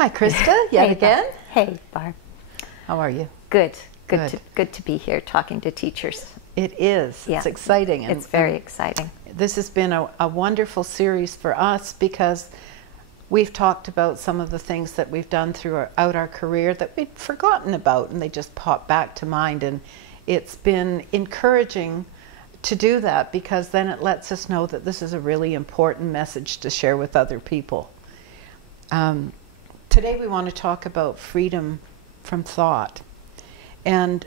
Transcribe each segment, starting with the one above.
Hi, Krista, yet again. Hey, Barb. How are you? Good. Good. Good to be here talking to teachers. It is. Yeah. It's exciting. It's very exciting. This has been a wonderful series for us because we've talked about some of the things that we've done throughout our career that we'd forgotten about, and they just pop back to mind. And it's been encouraging to do that because then it lets us know that this is a really important message to share with other people. Today we want to talk about freedom from thought and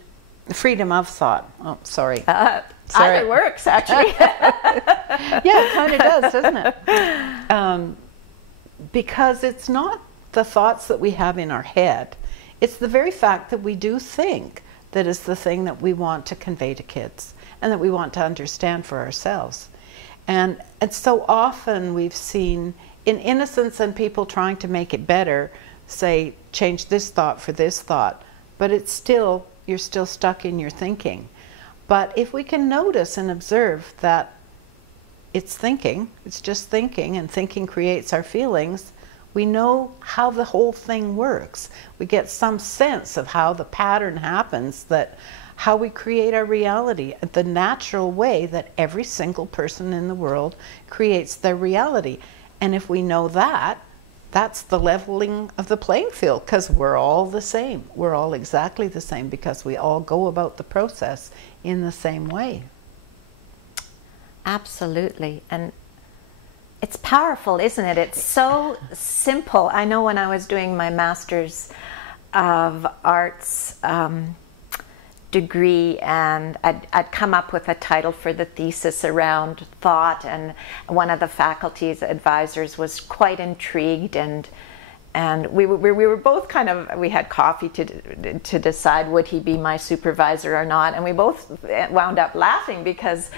freedom of thought. Oh, sorry. Sorry. Either works, actually. Yeah, it kind of does, doesn't it? Because it's not the thoughts that we have in our head. It's the very fact that we do think that is the thing that we want to convey to kids and that we want to understand for ourselves. And so often we've seen in innocence and people trying to make it better, say, change this thought for this thought, but it's still, you're still stuck in your thinking. But if we can notice and observe that it's thinking, it's just thinking, and thinking creates our feelings, we know how the whole thing works. We get some sense of how the pattern happens, that how we create our reality, the natural way that every single person in the world creates their reality. And if we know that, that's the leveling of the playing field, because we're all the same. We're all exactly the same because we all go about the process in the same way. Absolutely. And it's powerful, isn't it? It's so simple. I know when I was doing my Master's of Arts degree, and I'd come up with a title for the thesis around thought, and one of the faculty's advisors was quite intrigued, and we were both kind of, we had coffee to decide would he be my supervisor or not, and we both wound up laughing because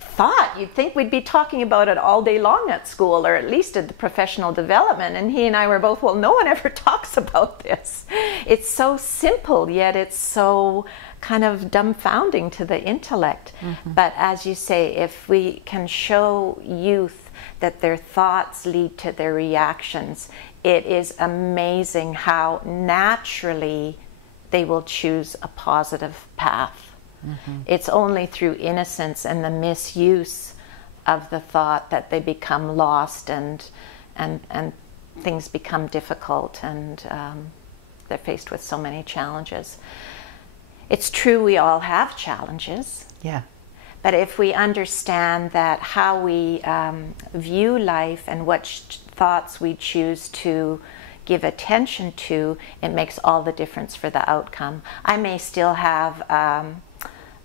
thought, you'd think we'd be talking about it all day long at school, or at least at the professional development, and he and I were both, well, no one ever talks about this. It's so simple, yet it's so kind of dumbfounding to the intellect. Mm-hmm. But as you say, if we can show youth that their thoughts lead to their reactions, it is amazing how naturally they will choose a positive path. Mm-hmm. It's only through innocence and the misuse of the thought that they become lost and things become difficult, and they're faced with so many challenges. It's true we all have challenges. Yeah. But if we understand that how we view life and what thoughts we choose to give attention to, it makes all the difference for the outcome. I may still have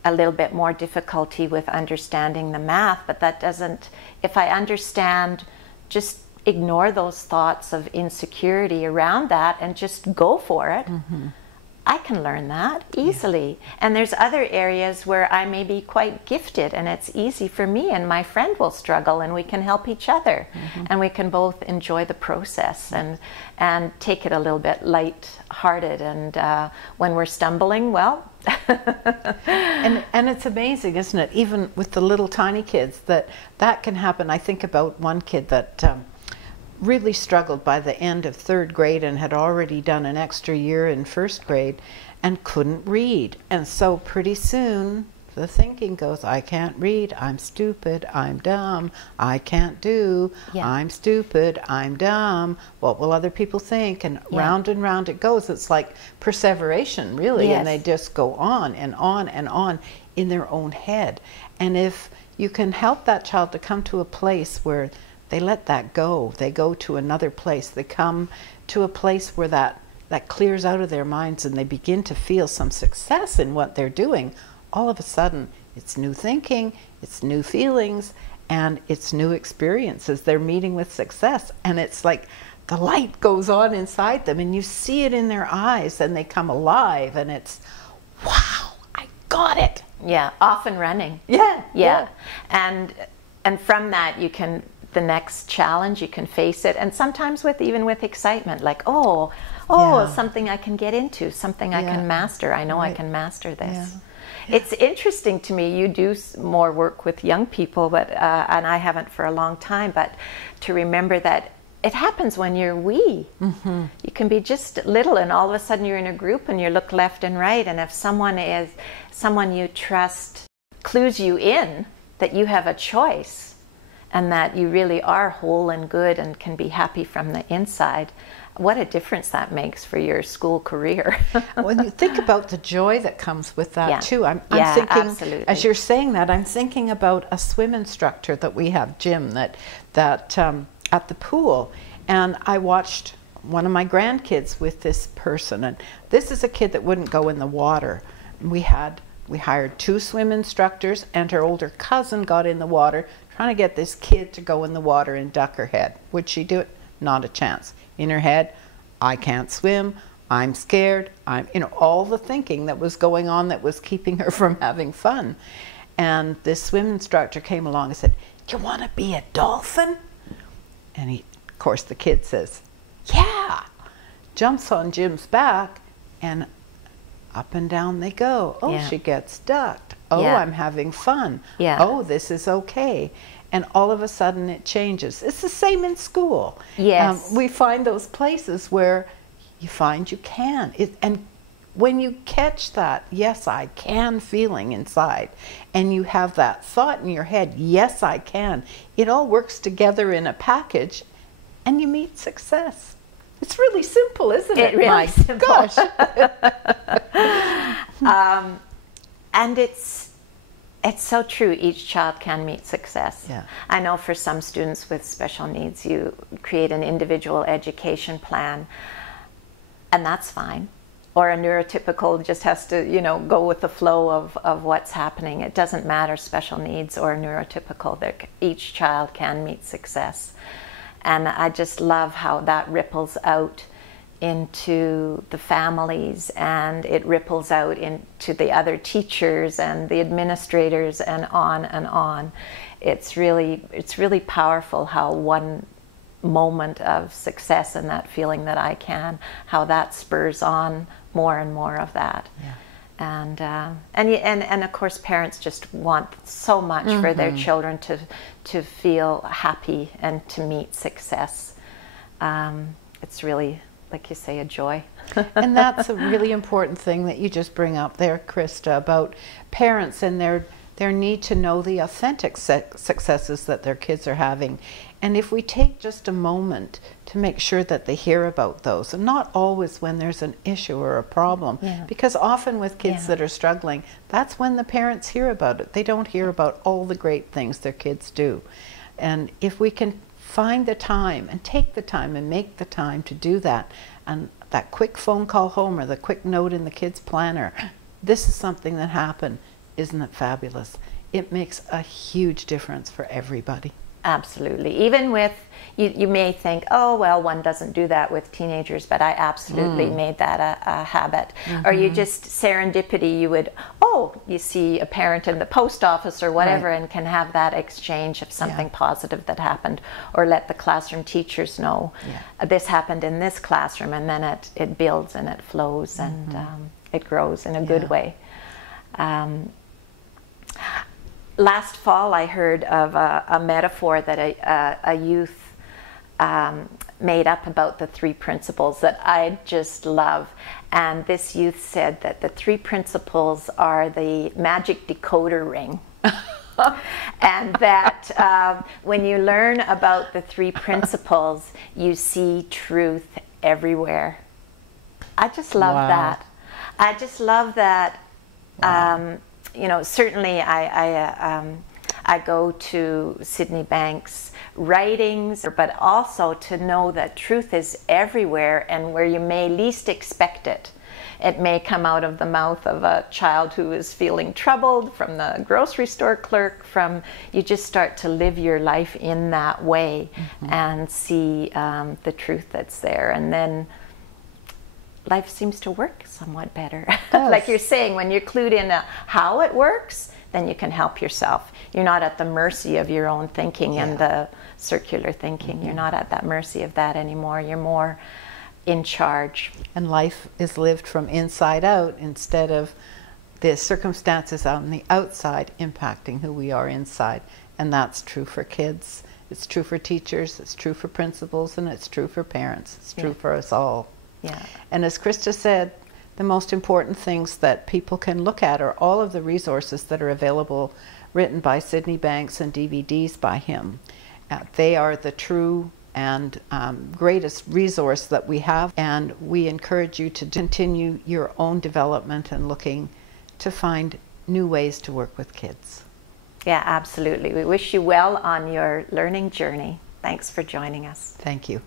a little bit more difficulty with understanding the math, but that doesn't, if I understand, just ignore those thoughts of insecurity around that and just go for it. Mm-hmm. I can learn that easily. Yeah. And there's other areas where I may be quite gifted and it's easy for me, and my friend will struggle, and we can help each other. Mm-hmm. And we can both enjoy the process and take it a little bit light-hearted. And when we're stumbling, well... and it's amazing, isn't it? Even with the little tiny kids, that can happen. I think about one kid that... really struggled by the end of third grade and had already done an extra year in first grade and couldn't read. And so pretty soon the thinking goes, I can't read, I'm stupid, I'm dumb, I can't do, I'm stupid, I'm dumb, what will other people think? And round it goes. It's like perseveration, really. Yes. And they just go on and on and on in their own head. And if you can help that child to come to a place where they let that go, they go to another place, they come to a place where that clears out of their minds and they begin to feel some success in what they're doing, all of a sudden it's new thinking, it's new feelings, and it's new experiences. They're meeting with success, and it's like the light goes on inside them and you see it in their eyes and they come alive, and it's, wow, I got it. Yeah, off and running. Yeah. And from that you can, the next challenge, you can face it, and sometimes even with excitement, like something I can get into, something I can master. I know I can master this. It's interesting to me, you do more work with young people, but and I haven't for a long time, but to remember that it happens when you're wee. You can be just little, and all of a sudden you're in a group and you look left and right, and if someone you trust clues you in that you have a choice and that you really are whole and good and can be happy from the inside, what a difference that makes for your school career. When you think about the joy that comes with that, Yeah. too, I'm Yeah, thinking, absolutely. as you're saying that, I'm thinking about a swim instructor that we have, Jim, that at the pool. And I watched one of my grandkids with this person. And this is a kid that wouldn't go in the water. We hired 2 swim instructors, and her older cousin got in the water, trying to get this kid to go in the water and duck her head. Would she do it? Not a chance. In her head, I can't swim, I'm scared, all the thinking that was going on that was keeping her from having fun. And this swim instructor came along and said, "You want to be a dolphin?" And of course, the kid says, "Yeah." Jumps on Jim's back, and up and down they go. Oh, Yeah. she gets ducked. Oh, Yeah. I'm having fun. Yeah. Oh, this is okay. And all of a sudden it changes. It's the same in school. Yes. We find those places where you find you can. And when you catch that, yes, I can feeling inside, and you have that thought in your head, yes, I can, it all works together in a package, and you meet success. It's really simple, isn't it? It really My simple. gosh. And it's so true. Each child can meet success. Yeah. I know for some students with special needs, you create an individual education plan, and that's fine. Or a neurotypical just has to, go with the flow of what's happening. It doesn't matter, special needs or neurotypical. Each child can meet success. And I just love how that ripples out into the families, and it ripples out into the other teachers and the administrators, and on and on. It's really powerful how one moment of success and that feeling that I can, how that spurs on more and more of that. Yeah. And of course, parents just want so much for their children to feel happy and to meet success. It's really, like you say, a joy. And that's a really important thing that you just bring up there, Krista, about parents and their need to know the authentic successes that their kids are having. And if we take just a moment to make sure that they hear about those, and not always when there's an issue or a problem, Yeah. because often with kids Yeah. that are struggling, that's when the parents hear about it. They don't hear about all the great things their kids do. And if we can find the time and take the time and make the time to do that, and that quick phone call home or the quick note in the kids' planner, this is something that happened, isn't it fabulous? It makes a huge difference for everybody. Absolutely. Even with, you may think, oh, well, one doesn't do that with teenagers, but I absolutely made that a habit. Or you just serendipity, you see a parent in the post office or whatever, Right. and can have that exchange of something positive that happened, or let the classroom teachers know this happened in this classroom, and then it builds and it flows and it grows in a good way. Last fall, I heard of a metaphor that a youth made up about the 3 principles that I just love. And this youth said that the 3 principles are the magic decoder ring. And that when you learn about the 3 principles, you see truth everywhere. I just love that. I just love that. Certainly I go to Sydney Banks' writings, but also to know that truth is everywhere, and where you may least expect it. It may come out of the mouth of a child who is feeling troubled, from the grocery store clerk, you just start to live your life in that way and see the truth that's there. And then life seems to work somewhat better. Like you're saying, when you're clued in how it works, then you can help yourself. You're not at the mercy of your own thinking and the circular thinking. You're not at that mercy of that anymore. You're more in charge. And life is lived from inside out instead of the circumstances on the outside impacting who we are inside. And that's true for kids. It's true for teachers, it's true for principals, and it's true for parents. It's true for us all. Yeah. And as Krista said, the most important things that people can look at are all of the resources that are available, written by Sydney Banks and DVDs by him. They are the true and greatest resource that we have, and we encourage you to continue your own development and looking to find new ways to work with kids. Yeah, absolutely. We wish you well on your learning journey. Thanks for joining us. Thank you.